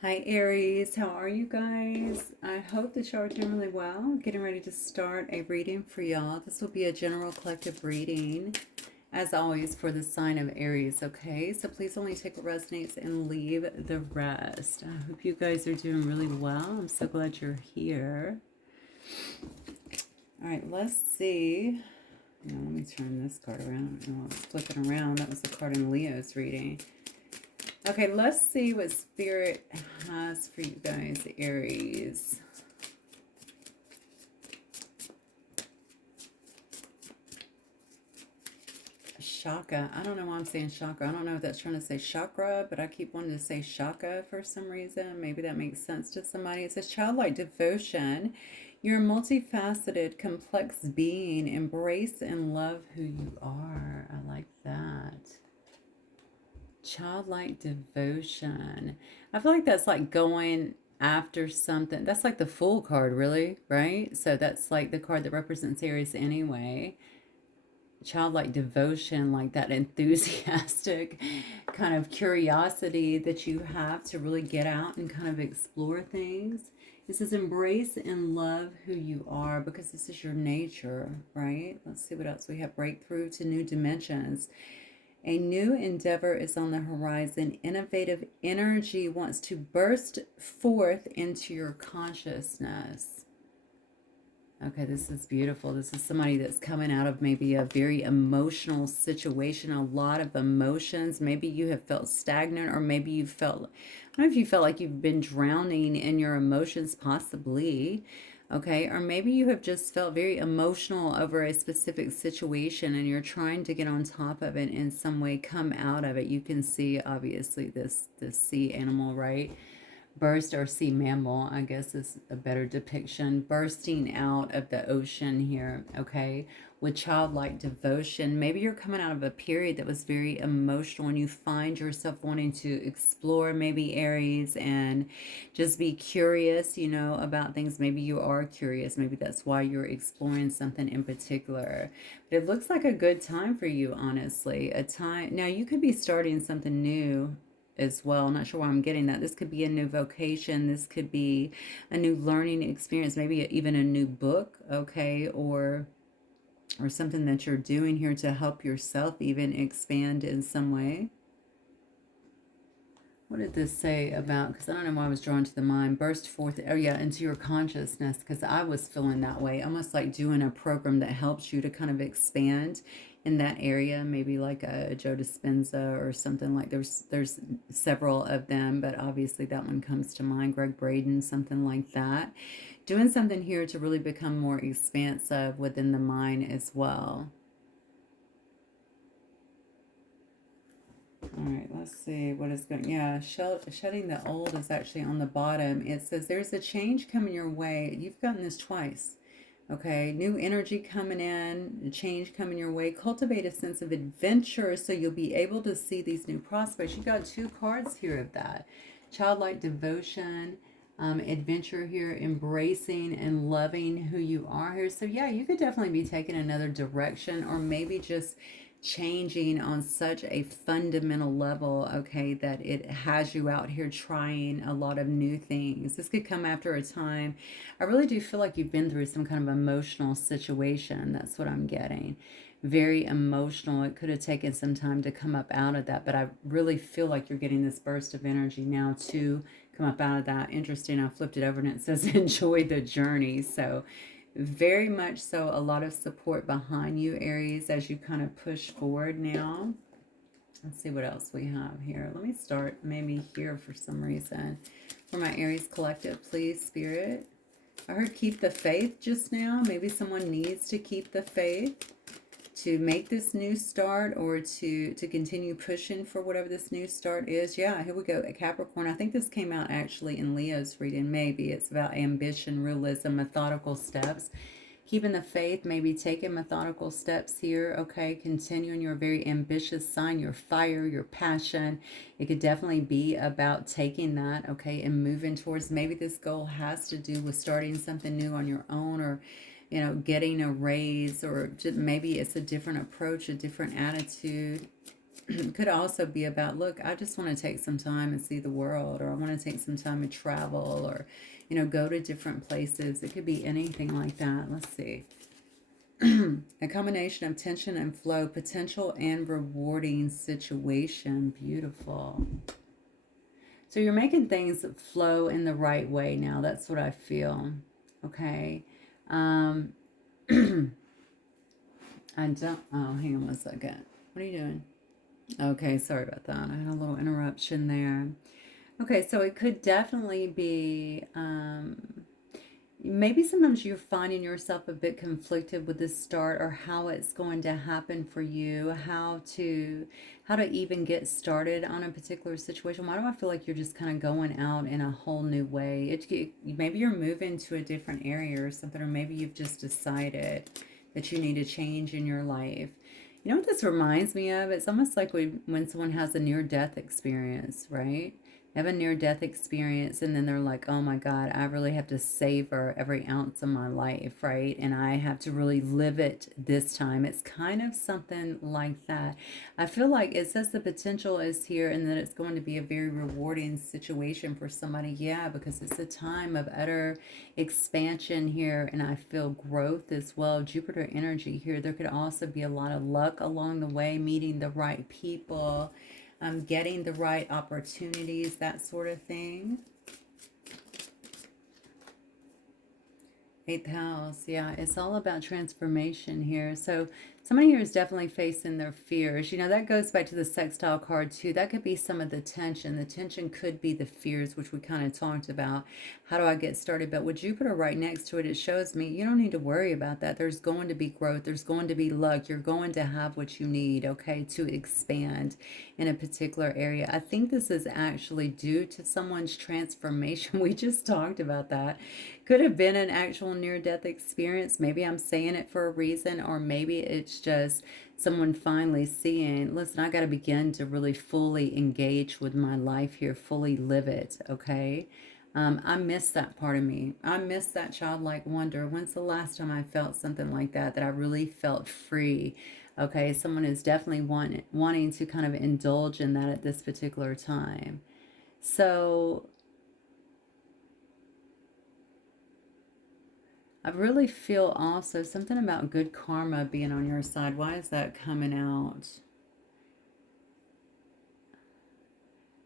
Hi Aries, how are you guys? I hope that y'all are doing really well. Getting ready to start a reading for y'all. This will be a general collective reading, as always, for the sign of Aries, okay? So please only take what resonates and leave the rest. I hope you guys are doing really well. I'm so glad you're here. All right, let's see. Now, let me turn this card around. Oh, it's flipping around. That was the card in Leo's reading. Okay, let's see what Spirit has for you guys, Aries. Shaka. I don't know why I'm saying chakra. I don't know if that's trying to say chakra, but I keep wanting to say shaka for some reason. Maybe that makes sense to somebody. It says childlike devotion. You're a multifaceted, complex being. Embrace and love who you are. I like that. Childlike devotion. I feel like that's like going after something. That's like the Fool card, really, right? So that's like the card that represents Aries anyway. Childlike devotion, like that enthusiastic kind of curiosity that you have to really get out and kind of explore things. It says embrace and love who you are because this is your nature, right? Let's see what else we have. Breakthrough to new dimensions. A new endeavor is on the horizon. Innovative energy wants to burst forth into your consciousness. Okay, this is beautiful. This is somebody that's coming out of maybe a very emotional situation, a lot of emotions. Maybe you have felt stagnant, or maybe you felt, I don't know if you felt like you've been drowning in your emotions, possibly. Okay, or maybe you have just felt very emotional over a specific situation and you're trying to get on top of it in some way, come out of it. You can see obviously this sea animal, right? Burst, or sea mammal, I guess is a better depiction, bursting out of the ocean here, okay, with childlike devotion. Maybe you're coming out of a period that was very emotional and you find yourself wanting to explore, maybe Aries, and just be curious, about things. Maybe you are curious. Maybe that's why you're exploring something in particular. But it looks like a good time for you, honestly. A time, now you could be starting something new as well. I'm not sure why I'm getting that. This could be a new vocation. This could be a new learning experience, maybe even a new book, okay, or something that you're doing here to help yourself even expand in some way. What did this say about, because I don't know why I was drawn to the mind, burst forth, oh yeah, into your consciousness, because I was feeling that way, almost like doing a program that helps you to kind of expand in that area, maybe like a Joe Dispenza or something. Like there's several of them, but obviously that one comes to mind, Greg Braden, something like that. Doing something here to really become more expansive within the mind as well. All right, let's see what is going. Yeah, shedding the old is actually on the bottom. It says there's a change coming your way. You've gotten this twice. Okay, new energy coming in, change coming your way. Cultivate a sense of adventure so you'll be able to see these new prospects. You got two cards here of that. Childlike devotion, adventure here, embracing and loving who you are here. So yeah, you could definitely be taking another direction, or maybe just changing on such a fundamental level, okay, that it has you out here trying a lot of new things. This could come after a time. I really do feel like you've been through some kind of emotional situation. That's what I'm getting. Very emotional. It could have taken some time to come up out of that, but I really feel like you're getting this burst of energy now to come up out of that. Interesting. I flipped it over and it says enjoy the journey. So very much so, a lot of support behind you, Aries, as you kind of push forward now. Let's see what else we have here. Let me start maybe here for some reason. For my Aries collective, please, Spirit. I heard keep the faith just now. Maybe someone needs to keep the faith to make this new start, or to continue pushing for whatever this new start is. Yeah, here we go. A Capricorn. I think this came out actually in Leo's reading. Maybe it's about ambition, realism, methodical steps. Keeping the faith, maybe taking methodical steps here, okay? Continuing your very ambitious sign, your fire, your passion. It could definitely be about taking that, okay, and moving towards, maybe this goal has to do with starting something new on your own, or getting a raise, or just maybe it's a different approach, a different attitude. Could also be about, look, I just want to take some time and see the world, or I want to take some time and travel, or, go to different places. It could be anything like that. Let's see. A combination of tension and flow, potential and rewarding situation. Beautiful. So you're making things flow in the right way now. That's what I feel. Okay. Um, I don't, oh, hang on one second. What are you doing? Okay, sorry about that. I had a little interruption there. Okay, so it could definitely be maybe sometimes you're finding yourself a bit conflicted with this start, or how it's going to happen for you, how to even get started on a particular situation. Why do I feel like you're just kind of going out in a whole new way? Maybe you're moving to a different area or something, or maybe you've just decided that you need a change in your life. You know what this reminds me of? It's almost like when someone has a near death experience, right? They have a near death experience, and then they're like, oh my God, I really have to savor every ounce of my life, right? And I have to really live it this time. It's kind of something like that. I feel like it says the potential is here, and that it's going to be a very rewarding situation for somebody. Yeah, because it's a time of utter expansion here, and I feel growth as well. Jupiter energy here. There could also be a lot of luck along the way, meeting the right people, getting the right opportunities, that sort of thing. Eighth house, yeah, it's all about transformation here. So somebody here is definitely facing their fears. That goes back to the sextile card too. That could be some of the tension. The tension could be the fears, which we kind of talked about. How do I get started? But with Jupiter right next to it, it shows me you don't need to worry about that. There's going to be growth. There's going to be luck. You're going to have what you need, okay, to expand in a particular area. I think this is actually due to someone's transformation. We just talked about that. Could have been an actual near death experience. Maybe I'm saying it for a reason, or maybe it's just someone finally seeing, listen, I got to begin to really fully engage with my life here, fully live it, okay? I miss that part of me. I miss that childlike wonder. When's the last time I felt something like that, that I really felt free? Okay, someone is definitely wanting to kind of indulge in that at this particular time. So I really feel also something about good karma being on your side. Why is that coming out?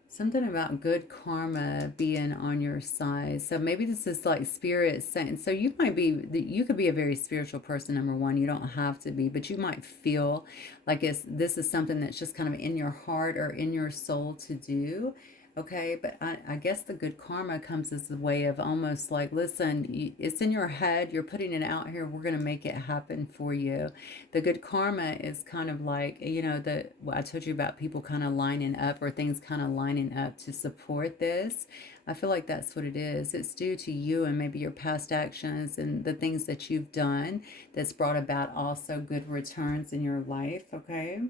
Something about good karma being on your side. So maybe this is like spirit saying, so you could be a very spiritual person, number one. You don't have to be, but you might feel like this is something that's just kind of in your heart or in your soul to do. Okay, but I guess the good karma comes as a way of almost like, listen, it's in your head, you're putting it out here, we're going to make it happen for you. The good karma is kind of like, I told you about people kind of lining up, or things kind of lining up to support this. I feel like that's what it is. It's due to you and maybe your past actions and the things that you've done that's brought about also good returns in your life. Okay.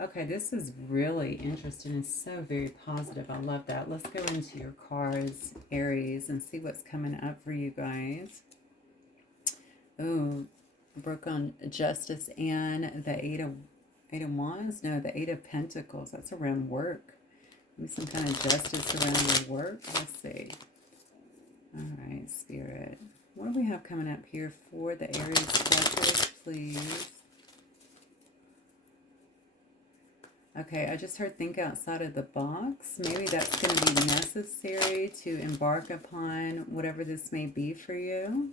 Okay, this is really interesting. It's so very positive. I love that. Let's go into your cards, Aries, and see what's coming up for you guys. Oh, broke on justice and the eight of wands. No, the eight of pentacles. That's around work. Maybe some kind of justice around your work. Let's see. All right, Spirit. What do we have coming up here for the Aries collective, please? Okay, I just heard think outside of the box. Maybe that's going to be necessary to embark upon whatever this may be for you.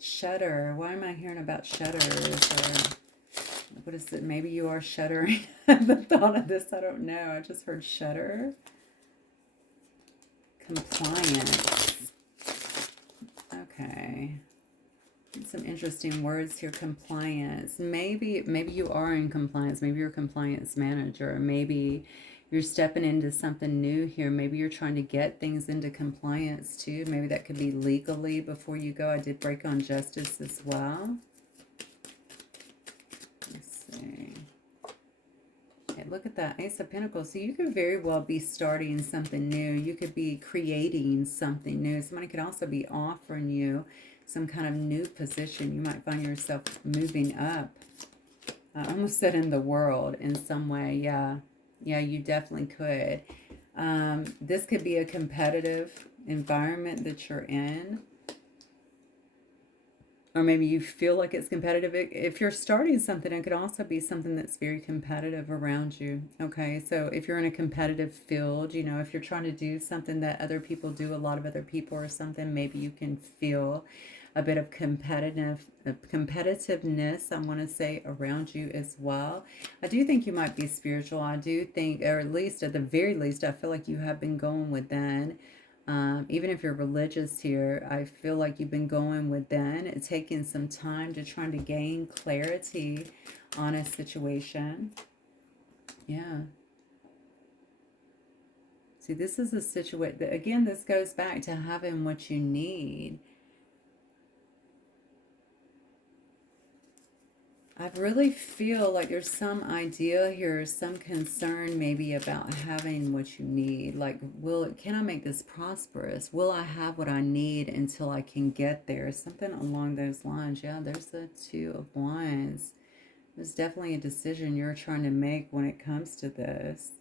Shudder. Why am I hearing about shudders? Or what is it? Maybe you are shuddering at the thought of this. I don't know. I just heard shudder. Compliance. Okay. Some interesting words here. Compliance. Maybe you are in compliance. Maybe you're a compliance manager. Maybe you're stepping into something new here. Maybe you're trying to get things into compliance too. Maybe that could be legally before you go. I did break on justice as well. Let's see. Yeah, right, look at that Ace of Pentacles. So you could very well be starting something new. You could be creating something new. Somebody could also be offering you some kind of new position. You might find yourself moving up. I almost said in the world in some way. Yeah. Yeah, you definitely could. This could be a competitive environment that you're in. Or maybe you feel like it's competitive. If you're starting something, it could also be something that's very competitive around you. Okay, so if you're in a competitive field, you know, if you're trying to do something that other people do, a lot of other people or something, maybe you can feel a bit of competitiveness, I want to say, around you as well. I do think you might be spiritual. I do think, or at least at the very least, I feel like you have been going within. Even if you're religious here, I feel like you've been going within, taking some time to trying to gain clarity on a situation. Yeah. See, this is a situation that, again, this goes back to having what you need. I really feel like there's some idea here, some concern maybe about having what you need. Like, can I make this prosperous? Will I have what I need until I can get there? Something along those lines. Yeah, there's the Two of Wands. There's definitely a decision you're trying to make when it comes to this.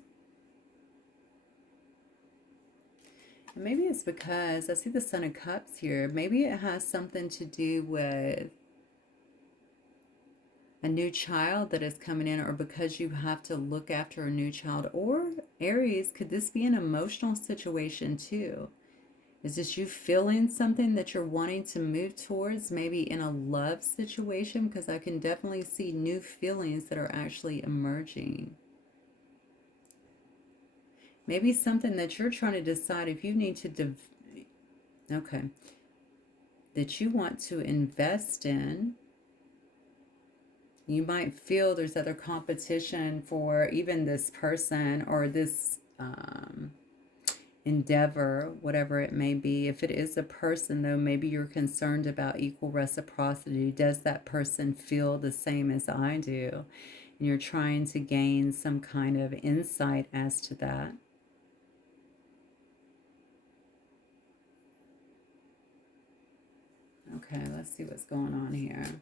And maybe it's because I see the Son of Cups here. Maybe it has something to do with a new child that is coming in, or because you have to look after a new child. Or Aries, could this be an emotional situation too? Is this you feeling something that you're wanting to move towards, maybe in a love situation? Because I can definitely see new feelings that are actually emerging. Maybe something that you're trying to decide if you need to okay, that you want to invest in. You might feel there's other competition for even this person or this endeavor, whatever it may be. If it is a person, though, maybe you're concerned about equal reciprocity. Does that person feel the same as I do? And you're trying to gain some kind of insight as to that. Okay, let's see what's going on here.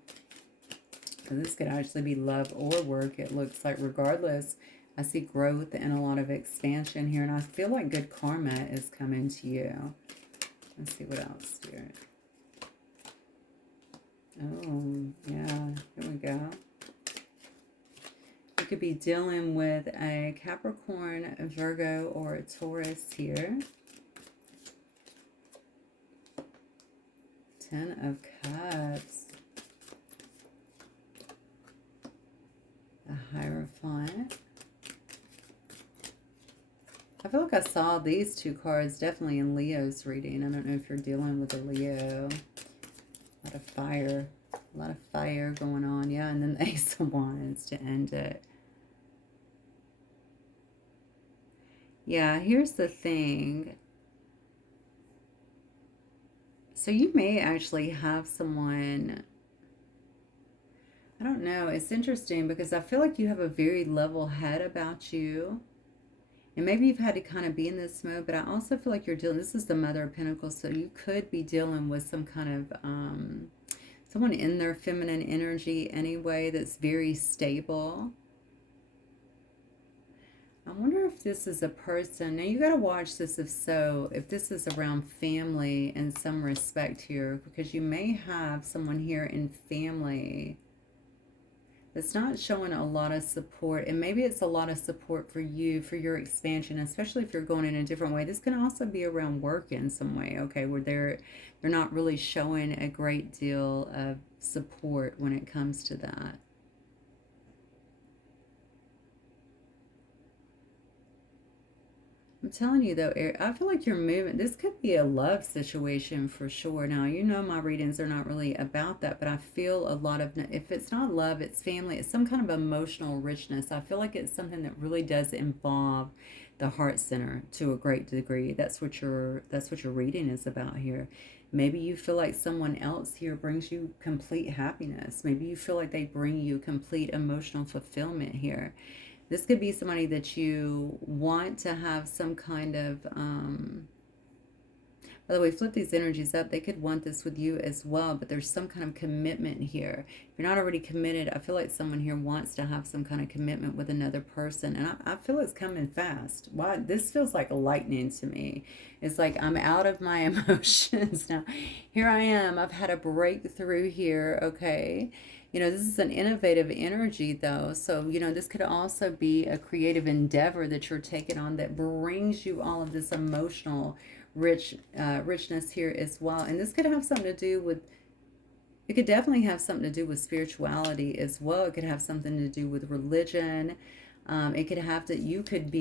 So this could actually be love or work. It looks like regardless, I see growth and a lot of expansion here. And I feel like good karma is coming to you. Let's see what else here. Oh, yeah. Here we go. You could be dealing with a Capricorn, a Virgo, or a Taurus here. Ten of Cups. A Hierophant. I feel like I saw these two cards definitely in Leo's reading. I don't know if you're dealing with a Leo. A lot of fire. A lot of fire going on. Yeah, and then the Ace of Wands to end it. Yeah, here's the thing. So you may actually have someone, I don't know, it's interesting because I feel like you have a very level head about you. And maybe you've had to kind of be in this mode, but I also feel like you're dealing, this is the Mother of Pentacles, so you could be dealing with some kind of, someone in their feminine energy anyway that's very stable. I wonder if this is a person, now you got to watch this if this is around family in some respect here, because you may have someone here in family that's not showing a lot of support, and maybe it's a lot of support for you, for your expansion, especially if you're going in a different way. This can also be around work in some way, okay, where they're not really showing a great deal of support when it comes to that. I'm telling you though, Eric, I feel like you're moving. This could be a love situation for sure. Now, you know my readings are not really about that, but I feel a lot of, if it's not love, it's family, it's some kind of emotional richness. I feel like it's something that really does involve the heart center to a great degree. That's what your reading is about here. Maybe you feel like someone else here brings you complete happiness. Maybe you feel like they bring you complete emotional fulfillment here. This could be somebody that you want to have some kind of, by the way, flip these energies up. They could want this with you as well, but there's some kind of commitment here. If you're not already committed, I feel like someone here wants to have some kind of commitment with another person. And I feel it's coming fast. Why? This feels like lightning to me. It's like I'm out of my emotions now. Here I am. I've had a breakthrough here. Okay. This is an innovative energy, though. So, this could also be a creative endeavor that you're taking on that brings you all of this emotional richness here as well. And this could have something to do with, it could definitely have something to do with spirituality as well. It could have something to do with religion. It could have to, you could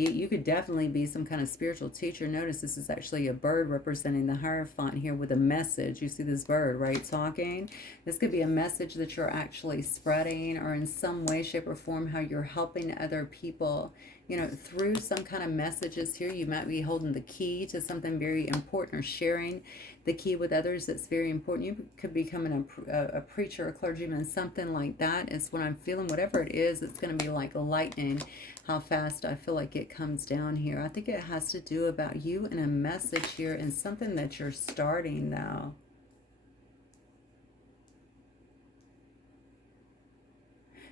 definitely be some kind of spiritual teacher. Notice this is actually a bird representing the Hierophant here with a message. You see this bird, right, talking? This could be a message that you're actually spreading, or in some way, shape, or form, how you're helping other people, through some kind of messages here. You might be holding the key to something very important, or sharing the key with others that's very important. You could be becoming a preacher, a clergyman, something like that is what I'm feeling. Whatever it is, it's going to be like lightning, how fast I feel like it comes down here. I think it has to do about you and a message here, and something that you're starting now.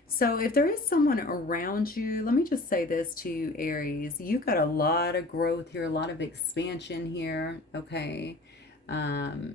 So if there is someone around you, let me just say this to you, Aries. You got a lot of growth here, a lot of expansion here, okay? Um,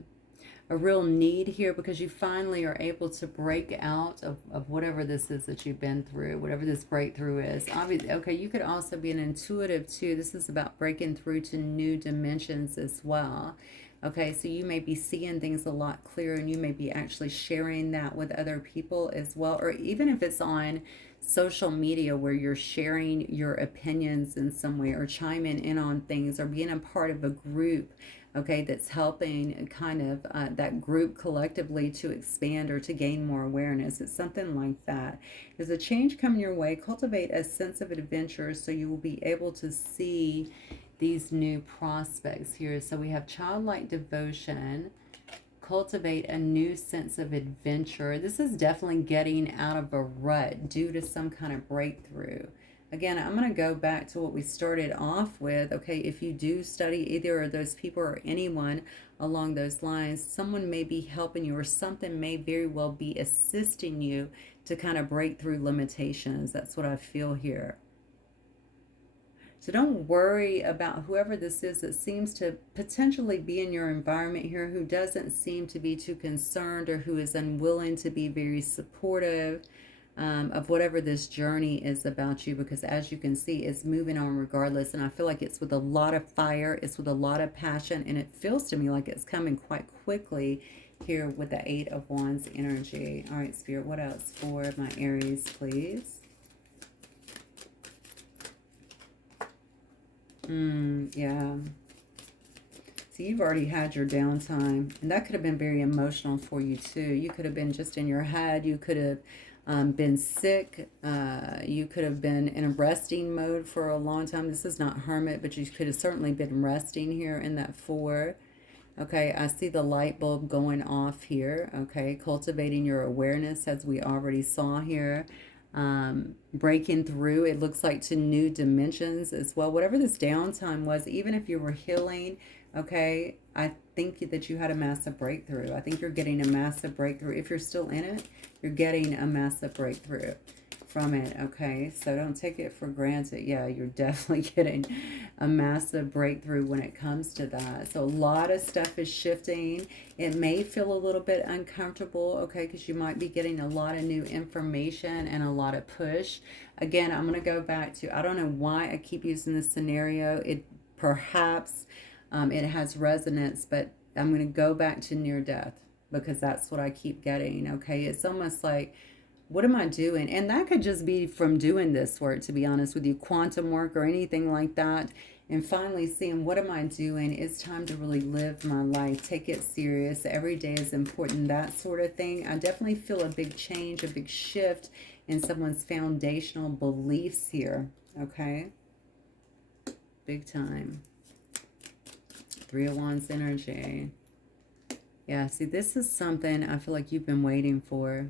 a real need here, because you finally are able to break out of whatever this is that you've been through, whatever this breakthrough is. Obviously, okay, you could also be an intuitive too. This is about breaking through to new dimensions as well. Okay, so you may be seeing things a lot clearer, and you may be actually sharing that with other people as well. Or even if it's on social media where you're sharing your opinions in some way, or chiming in on things, or being a part of a group, okay, that's helping kind of that group collectively to expand or to gain more awareness. It's something like that. There's a change coming your way. Cultivate a sense of adventure so you will be able to see these new prospects here. So we have childlike devotion, cultivate a new sense of adventure. This is definitely getting out of a rut due to some kind of breakthrough. Again, I'm going to go back to what we started off with. Okay, if you do study either of those people or anyone along those lines, someone may be helping you, or something may very well be assisting you to kind of break through limitations. That's what I feel here. So don't worry about whoever this is that seems to potentially be in your environment here, who doesn't seem to be too concerned, or who is unwilling to be very supportive of whatever this journey is about you, because as you can see, it's moving on regardless. And I feel like it's with a lot of fire, it's with a lot of passion, and it feels to me like it's coming quite quickly here with the Eight of Wands energy. All right, Spirit, what else for my Aries, please? Yeah. So you've already had your downtime, and that could have been very emotional for you too. You could have been just in your head. You could have been sick. You could have been in a resting mode for a long time. This is not hermit, but you could have certainly been resting here in that four. Okay, I see the light bulb going off here. Okay, cultivating your awareness, as we already saw here. Breaking through, it looks like, to new dimensions as well. Whatever this downtime was, even if you were healing, okay, I think that you had a massive breakthrough. I think you're getting a massive breakthrough. If you're still in it, you're getting a massive breakthrough from it, okay? So don't take it for granted. Yeah, you're definitely getting a massive breakthrough when it comes to that. So a lot of stuff is shifting. It may feel a little bit uncomfortable, okay, because you might be getting a lot of new information and a lot of push. Again, I'm going to go back to, I don't know why I keep using this scenario. It perhaps it has resonance, but I'm going to go back to near death, because that's what I keep getting, okay? It's almost like, what am I doing? And that could just be from doing this work, to be honest with you, quantum work or anything like that. And finally seeing, what am I doing? It's time to really live my life. Take it serious. Every day is important, that sort of thing. I definitely feel a big change, a big shift in someone's foundational beliefs here. Okay? Big time. Three of Wands energy. Yeah, see, this is something I feel like you've been waiting for.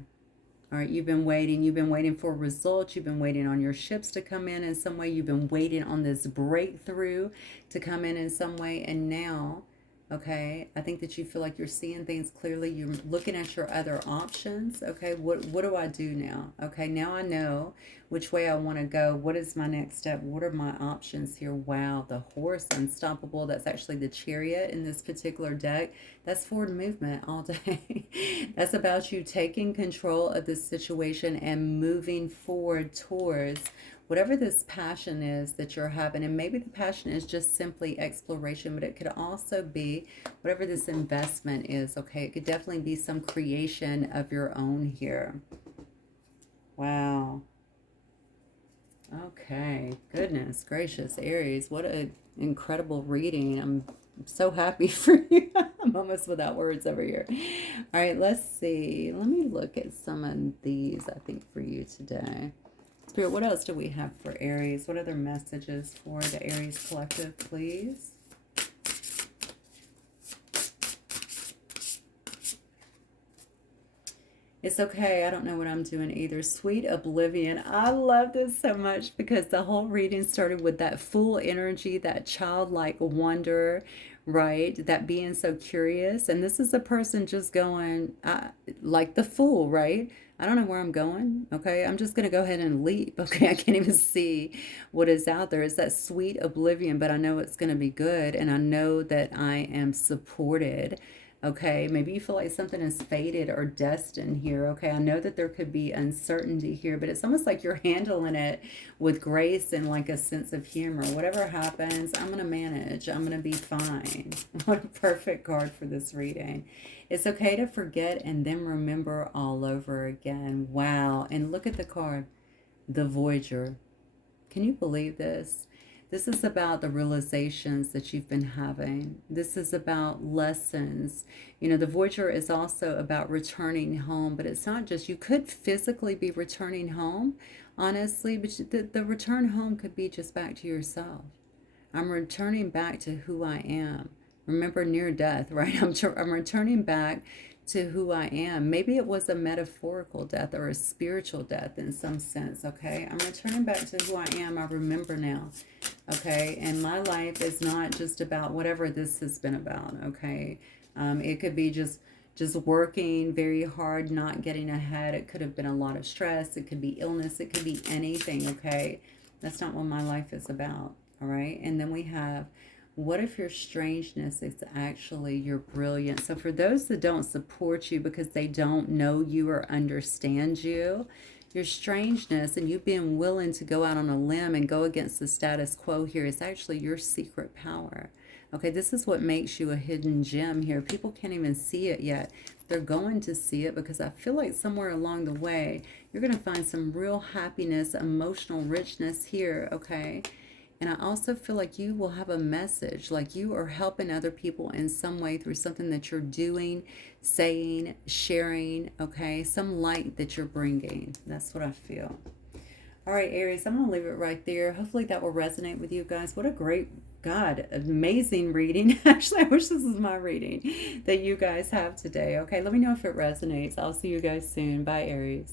All right, you've been waiting for results, you've been waiting on your ships to come in some way, you've been waiting on this breakthrough to come in some way, and now, okay, I think that you feel like you're seeing things clearly, you're looking at your other options. Okay, what do I do now? Okay, now I know which way I want to go. What is my next step? What are my options here? Wow, the horse, unstoppable. That's actually the chariot in this particular deck. That's forward movement all day. That's about you taking control of this situation and moving forward towards whatever this passion is that you're having. And maybe the passion is just simply exploration, but it could also be whatever this investment is. Okay, it could definitely be some creation of your own here. Wow. Okay, goodness gracious, Aries, what an incredible reading. I'm so happy for you. I'm almost without words over here. All right, let's see. Let me look at some of these, I think, for you today. Spirit, what else do we have for Aries? What other messages for the Aries collective, please? It's okay. I don't know what I'm doing either. Sweet oblivion. I love this so much because the whole reading started with that full energy, that childlike wonder, right? That being so curious. And this is a person just going like the fool, right? I don't know where I'm going. Okay. I'm just going to go ahead and leap. Okay. I can't even see what is out there. It's that sweet oblivion, but I know it's going to be good. And I know that I am supported. Okay, maybe you feel like something is fated or destined here. Okay, I know that there could be uncertainty here, but it's almost like you're handling it with grace and like a sense of humor. Whatever happens, I'm going to manage. I'm going to be fine. What a perfect card for this reading. It's okay to forget and then remember all over again. Wow. And look at the card, the Voyager. Can you believe this? This is about the realizations that you've been having. This is about lessons. You know, the Voyager is also about returning home, but it's not just, you could physically be returning home, honestly, but the return home could be just back to yourself. I'm returning back to who I am. Remember near death, right? I'm returning back to who I am. Maybe it was a metaphorical death or a spiritual death in some sense, okay? I'm returning back to who I am. I remember now, okay? And my life is not just about whatever this has been about, okay? It could be just working very hard, not getting ahead. It could have been a lot of stress. It could be illness. It could be anything, okay? That's not what my life is about, all right? And then we have, what if your strangeness is actually your brilliance? So for those that don't support you because they don't know you or understand you, your strangeness and you being willing to go out on a limb and go against the status quo here is actually your secret power. Okay, this is what makes you a hidden gem here. People can't even see it yet. They're going to see it because I feel like somewhere along the way, you're going to find some real happiness, emotional richness here, okay? And I also feel like you will have a message, like you are helping other people in some way through something that you're doing, saying, sharing, okay? Some light that you're bringing. That's what I feel. All right, Aries, I'm going to leave it right there. Hopefully that will resonate with you guys. What a great, God, amazing reading. Actually, I wish this was my reading that you guys have today. Okay, let me know if it resonates. I'll see you guys soon. Bye, Aries.